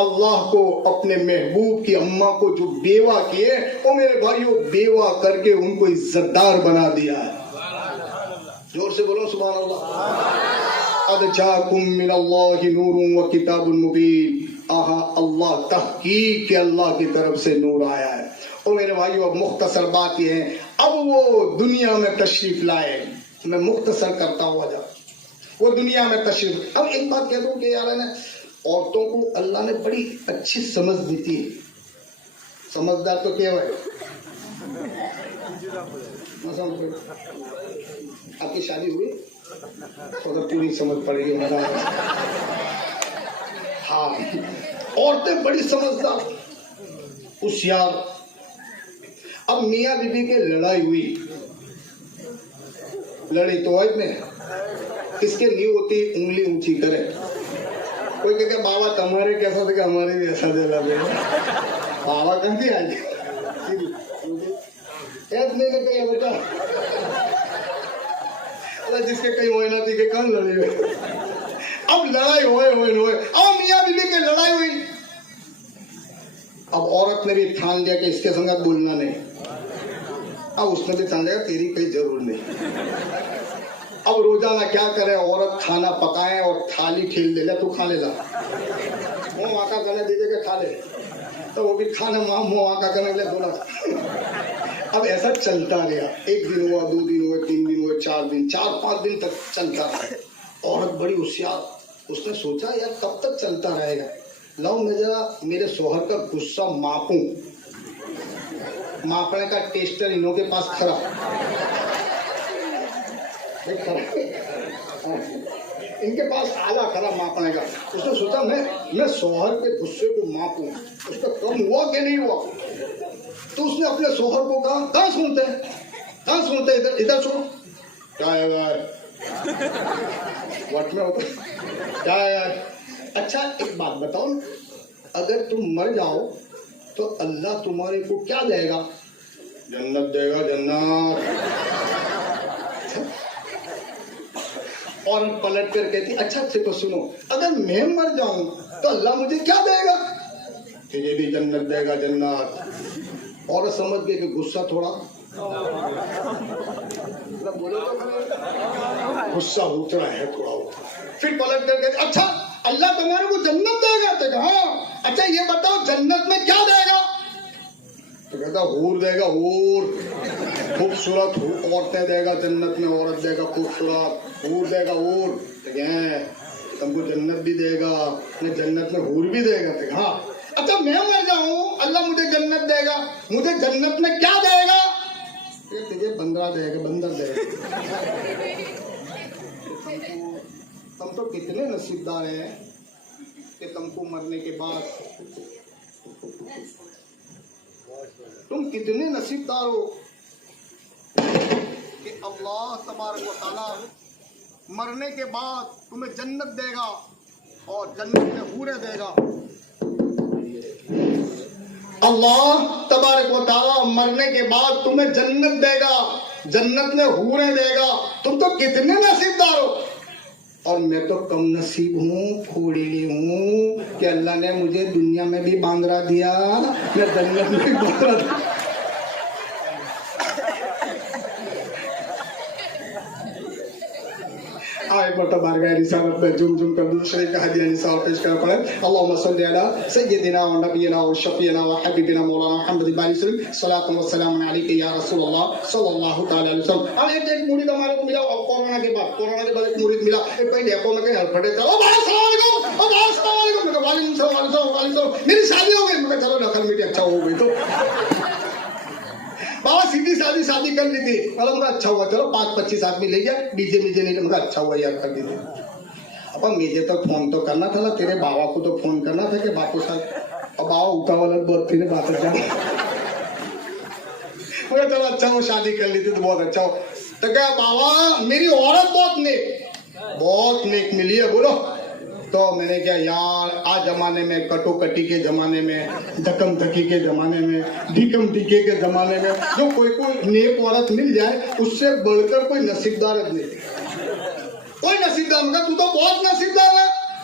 اللہ کو اپنے محبوب کی اما کو جو بیوہ کیے وہ میرے بھائیوں بیوہ کر کے ان کو عزت دار بنا دیا ہے. زور سے بولو سبحان اللہ. قد جاءکم من اللہ نور و کتاب مبین. اللہ تحقیق کہ اللہ کی طرف سے نور آیا ہے. اور میرے بھائیو اب مختصر بات یہ ہے اب وہ دنیا میں تشریف لائے. میں مختصر کرتا ہوں وجہ وہ دنیا میں تشریف. اب ایک بات کہہ دوں کہ یار ہے نا عورتوں کو اللہ نے بڑی اچھی سمجھ دیتی ہے. سمجھدار تو کیا ہے آپ کی شادی ہوئی تو پوری سمجھ پڑے گی. ہاں عورتیں بڑی سمجھدار ہوشیار. اب میاں بیوی کے لڑائی ہوئی لڑی تو میں اس کے نہیں ہوتی انگلی اونچی کرے. کوئی کہ بابا تمہارے کیسا تھا کہ ہمارے بھی ایسا دلا دے بابا کہتی آج نہیں کہ بیٹا جس کے کئی مہینہ تھی کہ کہاں لڑے ہوئے. اب لڑائی ہوئے اب میاں بیوی کی لڑائی ہوئی. اب عورت نے بھی ٹھان لیا کہ اس کے سنگت بولنا نہیں. اب اس نے بھی ٹھان لیا تیری کوئی ضرور نہیں. اب روزانہ کیا کرے عورت کھانا پکائے اور تھالی کھیل دے لے تو کھا لے لا منہ آکا کرنے دے دے کہ کھا لے تو وہ بھی کھانا منہ آکا کرنے لے بولا. اب ایسا چلتا رہا. ایک دن ہوا 2 دن ہوئے 3 دن ہوئے 4 دن 4-5 دن تک چلتا رہا. عورت بڑی ہوشیار. اس نے سوچا یار کب تک چلتا رہے گا لاؤ میں ذرا میرے شوہر کا غصہ ماپوں. ماپنے کا ٹیسٹر انہوں کے پاس کھڑا ان کے پاس آلہ کھڑا ماپنے کا. اس نے سوچا میں شوہر کے غصے کو ماپوں اس کا کم ہوا کہ نہیں ہوا. تو اس نے اپنے شوہر کو کہا کہاں سنتے ادھر سنو کیا ہے یار وٹ میں ہوتا کیا ہے یار. اچھا ایک بات بتاؤ اگر تم مر جاؤ تو اللہ تمہارے کو کیا دے گا. جنت دے گا جنت. اور پلٹ کر کہتی اچھا تو سنو اگر میں مر جاؤں تو اللہ مجھے کیا دے گا. تجھے بھی جنت دے گا جنت. اور سمجھ گئے کہ غصہ تھوڑا غصہ اترا ہے تھوڑا. پھر پلٹ کر کہتی اچھا اللہ تمہارے کو جنت دے گا. تو ہاں اچھا یہ بتاؤ جنت میں کیا دے گا. تو کہتا حور دے گا حور خوبصورت عورتیں دے گا جنت میں. عورت دے گا خوبصورت حور دے گا حور. تم کو جنت بھی دے گا میں جنت میں حور بھی دے گا. ہاں اچھا میں مر جاؤں اللہ مجھے جنت دے گا مجھے جنت میں کیا دے گا. تجھے بندر دے گا بندر دے گا. تم تو کتنے نصیب دار ہیں کہ تم کو مرنے کے بعد تم کتنے نصیب دار ہو کہ اللہ تبارک و تعالی مرنے کے بعد تمہیں جنت دے گا اور جنت میں حوریں دے گا. اللہ تبارک و تعالی مرنے کے بعد تمہیں جنت دے گا جنت میں حوریں دے گا. تم تو کتنے نصیب دار ہو. اور میں تو کم نصیب ہوں پھوڑی لی ہوں کہ اللہ نے مجھے دنیا میں بھی باندرا دیا میں جنت میں بھی باندرا دیا. آئے مرتبہ بارگاہ رسالت میں جم کر درود شریف کا ہدیہ نثار پیش کر پڑے. اللہم صلی علی سیدنا و نبینا و شفینا و حبیبنا مولانا محمد بن وسلم صلاۃ و سلام علیک یا رسول اللہ صلی اللہ تعالی علیہ وسلم. اب ایک مرید ہمارے کو ملا کورونا کے بعد ایک مرید ملا. پہلے اپو میں کہیں ہلپٹے تھا السلام علیکم السلام علیکم وعلیکم السلام میری شادی ہو گئی. میں چلو نقل میٹھی اچھا ہو گئی تو بابا سیدھی سادی شادی کر لی تھی. مطلب اچھا ہوا چلو 5-25 آدمی لے گیا ڈی جے میجے نہیں. مطلب اچھا ہوا یار کر دی تھی. اب مجھے تو فون تو کرنا تھا نا تیرے بابا کو تو فون کرنا تھا کہ باپو صاحب. اب بابا اٹھا والا بہت تھی بات چلو اچھا ہو شادی کر لی تھی تو بہت اچھا ہو. تو کہا بابا میری عورت بہت نیک ملی ہے بولو. تو میں نے کہا یار آج زمانے میں کٹو کٹی کے زمانے میں دھکم دھکی کے زمانے میں ڈھیکم ڈھیکے کے زمانے میں جو کوئی نیک عورت مل جائے اس سے بڑھ کر کوئی نصیب دار نہیں. کوئی نصیب دار مگر تو بہت نصیب دار ہے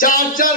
4-4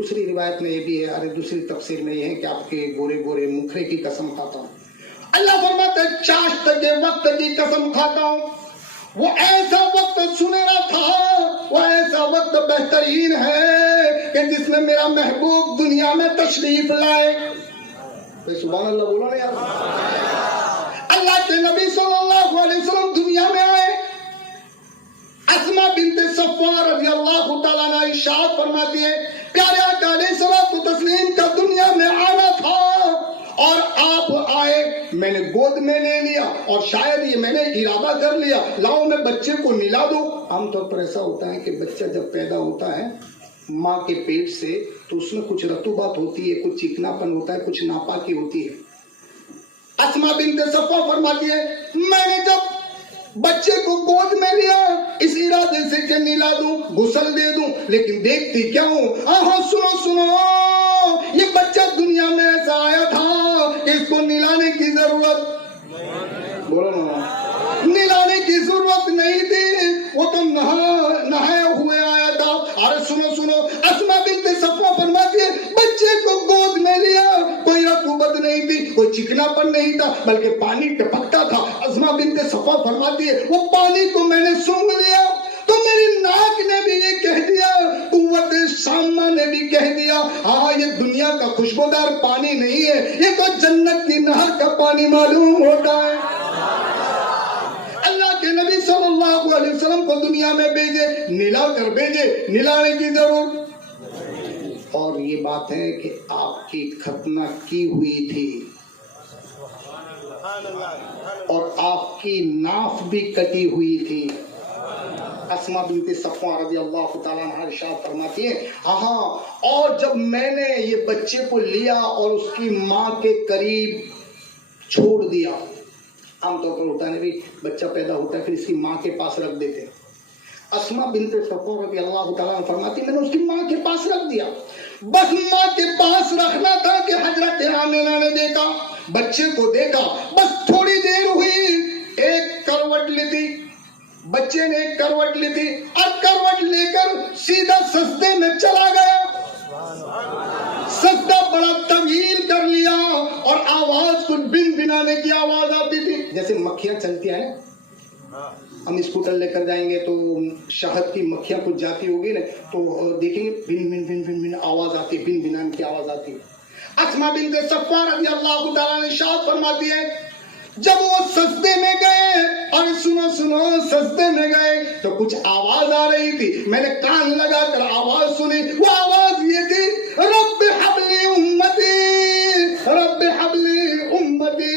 دوسری روایت میں یہ بھی ہے، دوسری تفسیر میں یہ ہے کہ آپ کے گورے گورے مکھرے کی قسم کھاتا ہوں۔ اللہ فرماتا ہے چاشت کے وقت کی قسم کھاتا ہوں، وہ ایسا وقت سنہرا تھا، وہ ایسا وقت بہترین ہے کہ جس میں میرا محبوب دنیا میں تشریف لائے۔ سبحان اللہ بولو نا یار۔ اللہ کے نبی صلی اللہ علیہ وسلم دنیا میں آئے، اسما بنت صفوان رضی اللہ تعالیٰ عنہ ارشاد فرماتی ہے پیارے آقا علیہ الصلوۃ والتسلیم کا دنیا میں آنا تھا اور آپ آئے، میں نے گود میں لے لیا اور شاید یہ میں نے ارادہ کر لیا لاؤ میں بچے کو نلا دوں۔ عام طور پر ایسا ہوتا ہے کہ بچہ جب پیدا ہوتا ہے ماں کے پیٹ سے تو اس میں کچھ رطوبت ہوتی ہے، کچھ چکناپن ہوتا ہے، کچھ ناپاکی ہوتی ہے۔ اسما بنت صفوہ فرماتی ہے میں نے جب بچے کو گود میں لیا اس ارادے سے کہ نلا دوں، غسل دے دوں، لیکن دیکھتی کیا ہوں، سنو سنو، یہ بچہ دنیا میں ایسا آیا تھا کہ اس کو نلانے کی ضرورت، بولو نا، نلانے کی ضرورت نہیں تھی، وہ تو نہائے ہوئے آیا تھا۔ ارے سنو سنو، اسما بنت صفوہ فرماتی ہے بچے کو گود میں لیا، کوئی رطوبت نہیں تھی، کوئی چکنا پن نہیں تھا، بلکہ پانی ٹپکتا تھا۔ اسما بنت صفوہ فرماتی ہے وہ پانی کو میں نے سونگھ لیا تو میری ناک نے بھی یہ کہہ دیا، قوت شامہ نے بھی کہہ دیا ہاں یہ دنیا کا خوشبودار پانی نہیں ہے، یہ تو جنت کی نہر کا پانی معلوم ہوتا ہے۔ اللہ کے نبی صلی اللہ علیہ وسلم کو دنیا میں بھیجے، نلا کر بھیجے، نلانے کی ضرورت۔ اور یہ بات ہے کہ آپ کی ختنہ کی ہوئی تھی اور آپ کی ناف بھی کٹی ہوئی تھی۔ اسما بنت صفوہ رضی اللہ تعالیٰ عنہ ارشاد فرماتی ہے اور جب میں نے یہ بچے کو لیا اور اس کی ماں کے قریب چھوڑ دیا، عام طور پر ہوتا ہے بھی بچہ پیدا ہوتا ہے پھر اس کی ماں کے پاس رکھ دیتے، اسما بنت صفوہ رضی اللہ تعالیٰ عنہ فرماتی میں نے اس کی ماں کے پاس رکھ دیا، بس ماں کے پاس رکھنا تھا کہ حضرت آمنہ نے دیکھا، بچے کو دیکھا، بس تھوڑی دیر ہوئی ایک کروٹ لی تھی، بچے نے ایک کروٹ لی تھی اور کروٹ لے کر سیدھا سجدے میں چلا گیا، سجدہ بڑا طویل کر لیا اور آواز کچھ بن بنانے کی آواز آتی تھی، جیسے مکھیاں چلتی ہیں، ہم اسکوٹر لے کر جائیں گے تو شہد کی مکھیاں کچھ جاتی ہوگی نا تو دیکھیں گے بن بن بن بن بن آواز آتی، بن بنان کی آواز آتی۔ اسما بنت صفوہ رضی اللہ تعالیٰ نے ارشاد فرماتی ہے جب وہ سجدے میں گئے اور سنو سنو سجدے میں گئے تو کچھ آواز آ رہی تھی، میں نے کان لگا کر آواز سنی، وہ آواز یہ تھی رب حبلی امتی، رب حبلی امتی،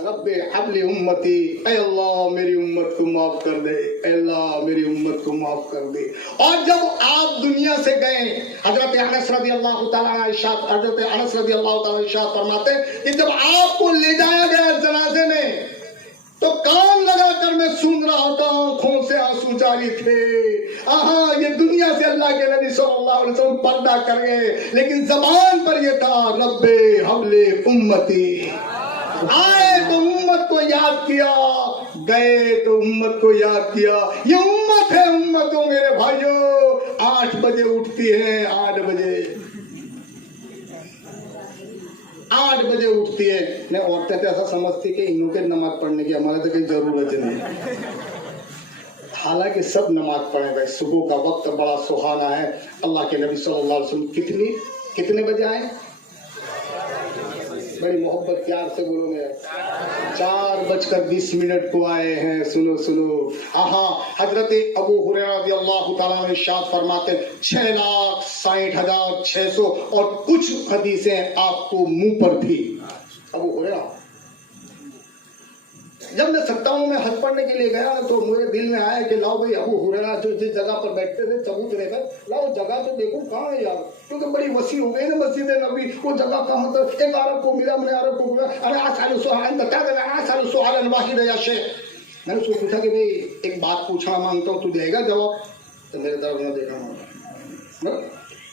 رب حبل امتی، اے اللہ میری امت کو معاف کر دے، اے اللہ میری امت کو معاف کر دے۔ اور جب آپ دنیا سے گئے، حضرت انس رضی اللہ تعالیٰ ارشاد فرماتے کہ جب آپ کو لے جایا گیا جنازے میں تو کان لگا کر میں سن رہا تھا، آنکھوں سے آنسو جاری تھے، یہ دنیا سے اللہ کے نبی صلی اللہ علیہ وسلم پردہ کر گئے، لیکن زبان پر یہ تھا رب حبل امتی، آئے تو امت کو یاد کیا، گئے تو امت کو یاد کیا، یہ امت ہے امتوں میرے بھائیوں، 8 بجے اٹھتی ہیں، 8 بجے اٹھتی ہے، میں عورتیں تو ایسا سمجھتی کہ انہوں کے نماز پڑھنے کی ہمارے تو کوئی ضرورت نہیں، حالانکہ سب نماز پڑھیں بھائی، صبح کا وقت بڑا سہانا ہے۔ اللہ کے نبی صلی اللہ علیہ وسلم کتنے بجے آئے؟ بڑی محبت پیار سے بولو گے، 4:20 کو آئے ہیں۔ سنو سنو، حضرت ابو ہریرہ رضی اللہ تعالیٰ عنہ ارشاد فرماتے ہیں 6,60,600 اور کچھ حدیثیں آپ کو منہ پر تھی۔ ابو ہریرہ، جب میں 57 میں حج پڑھنے کے لیے گیا تو میرے دل میں آیا کہ لاؤ بھائی ابو ہریرہ جو جس جگہ پر بیٹھتے تھے چبوترے پر، لاؤ جگہ تو دیکھو کہاں ہے یار، کیونکہ بڑی وسیع ہو گئی نا مسجد نبی، وہ جگہ کہاں تھا؟ ایک عرب کو ملا، میں نے عرب کو ملا، میں نے اس کو پوچھا کہ بھائی ایک بات پوچھنا مانگتا ہوں، تو دے گا جواب؟ تو میرے طرف نہ دیکھا مانگا،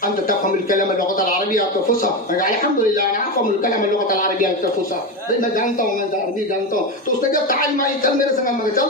انت تفهم الكلام اللغة العربية الفصحى، الحمد لله انا افهم الكلام اللغة العربية الفصحى، میں جانتا ہوں، میں عربی جانتا ہوں۔ تو اس نے کہا تعال معي، چل میرے سنگ، میں چل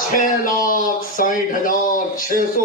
6,60,600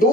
2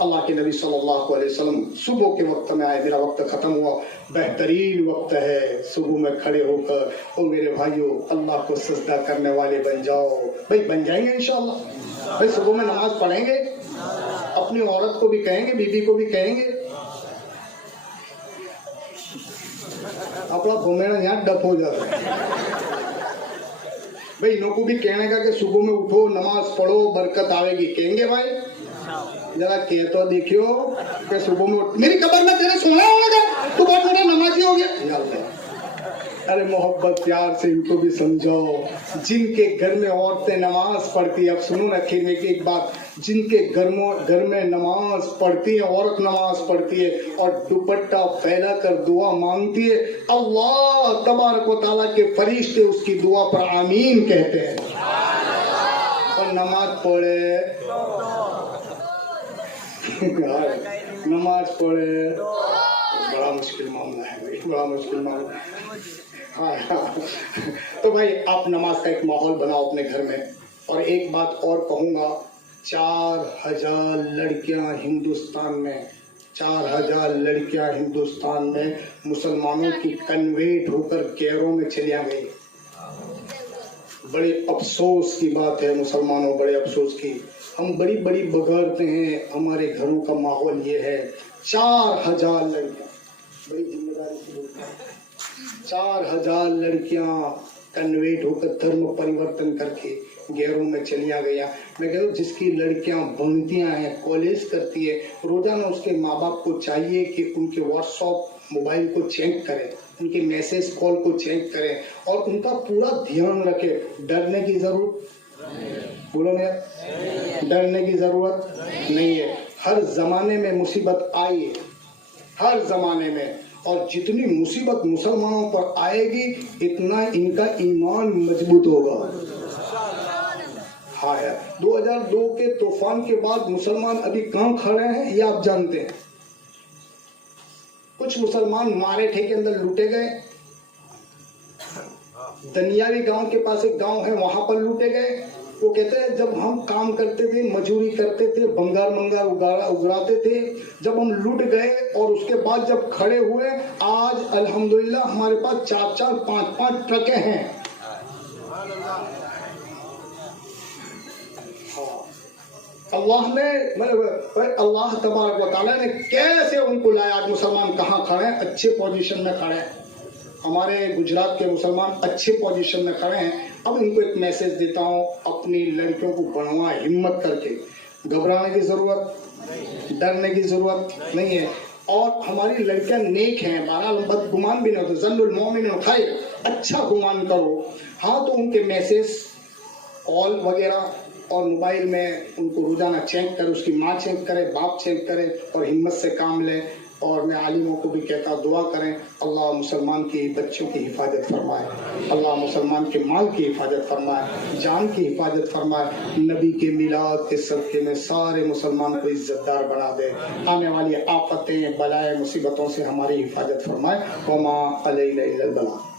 اللہ کے نبی صلی اللہ علیہ وسلم صبح کے وقت میں آئے، میرا وقت ختم ہوا، بہترین وقت ہے صبح میں کھڑے ہو کر، او میرے بھائیوں اللہ کو سجدہ کرنے والے بن جاؤ، بھائی بن جائیں گے انشاءاللہ، بھائی صبح میں نماز پڑھیں گے، اپنی عورت کو بھی کہیں گے، بیوی کو بھی کہیں گے، اپنا گھومنا یہاں ڈپ ہو جاتا ہے، بھائی انہوں کو بھی کہنے کا کہ صبح میں اٹھو نماز پڑھو برکت آئے گی، کہیں گے بھائی ذرا کہہ تو دیکھیو کہ صبح میں میری قبر میں تیرے سونا ہوگا تو بہت بڑا نمازی ہو گیا، یا اللہ ارے محبت پیار سے ان کو بھی سمجھاؤ، جن کے گھر میں عورتیں نماز پڑھتی ہیں، اب سنو نا خیمے کی ایک بات، جن کے گھر میں نماز پڑھتی ہے، عورت نماز پڑھتی ہے اور دوپٹہ پھیلا کر دعا مانگتی ہے، اللہ تبارک و تعالیٰ کے فرشتے اس کی دعا پر آمین کہتے ہیں، اور نماز پڑھے نماز پڑھے بڑا مشکل معاملہ ہے بھائی، بڑا مشکل معاملہ ہے۔ تو بھائی آپ نماز کا ایک ماحول بناؤ اپنے گھر میں، اور ایک بات اور کہوں گا، 4000 لڑکیاں ہندوستان میں 4000 لڑکیاں ہندوستان میں مسلمانوں کی کنورٹ ہو کر گیروں میں چلی گئی، بڑے افسوس کی بات ہے مسلمانوں، بڑے افسوس کی، ہم بڑی بڑی بگاڑتے ہیں، ہمارے گھروں کا ماحول یہ ہے، 4000 لڑکیاں، بڑی ذمہ داری سے بولتا ہوں، 4000 لڑکیاں کنورٹ ہو کر دھرم پریورتن کر کے گیروں میں چلیا گیا۔ میں کہتا ہوں جس کی لڑکیاں بنتیاں ہیں، کالج کرتی ہے، روزانہ اس کے ماں باپ کو چاہیے کہ ان کے واٹس ایپ موبائل کو چیک کریں، ان کے میسج کال کو چیک کریں اور ان کا پورا دھیان رکھے، ڈرنے کی ضرورت بولو میں ڈرنے کی ضرورت نہیں ہے، ہر زمانے میں مصیبت آئی ہے، ہر زمانے میں، اور جتنی مصیبت مسلمانوں پر آئے گی اتنا ان کا ایمان مضبوط ہوگا۔ ہاں یار 2002 کے طوفان کے بعد مسلمان ابھی کہاں کھڑے ہیں یہ آپ جانتے ہیں، کچھ مسلمان مارے ٹھے کے اندر لوٹے گئے، دنیاوی گاؤں کے پاس ایک گاؤں ہے وہاں پر لوٹے گئے، وہ کہتے ہیں جب ہم کام کرتے تھے، مزدوری کرتے تھے، بنگار اگاڑتے تھے، جب ہم لوٹ گئے اور اس کے بعد جب کھڑے ہوئے، آج الحمدللہ ہمارے پاس 4 5 ٹرکیں ہیں۔ اللہ تبارک و تعالیٰ نے کیسے ان کو لایا، آج مسلمان کہاں کھڑے ہیں، اچھے پوزیشن میں کھڑے ہیں، ہمارے گجرات کے مسلمان اچھے پوزیشن میں کھڑے ہیں۔ اب ان کو ایک میسج دیتا ہوں، اپنی لڑکیوں کو بڑھوا ہمت کر کے، گھبرانے کی ضرورت، ڈرنے کی ضرورت نہیں ہے، اور ہماری لڑکیاں نیک ہیں، بہرحال بد گمان بھی نہ ہو، ظن المؤمن خیر، اچھا گمان کرو، ہاں تو ان کے میسج کال وغیرہ اور موبائل میں ان کو روزانہ چیک کرے، اس کی ماں چیک کرے، باپ چیک کرے، اور ہمت سے کام لے۔ اور میں عالموں کو بھی کہتا دعا کریں، اللہ مسلمان کی بچوں کی حفاظت فرمائے، اللہ مسلمان کے مال کی حفاظت فرمائے، جان کی حفاظت فرمائے، نبی کے میلاد کے صدقے میں سارے مسلمان کو عزت دار بنا دے، آنے والی آفتیں بلائے مصیبتوں سے ہماری حفاظت فرمائے، وما علینا الا البلاغ۔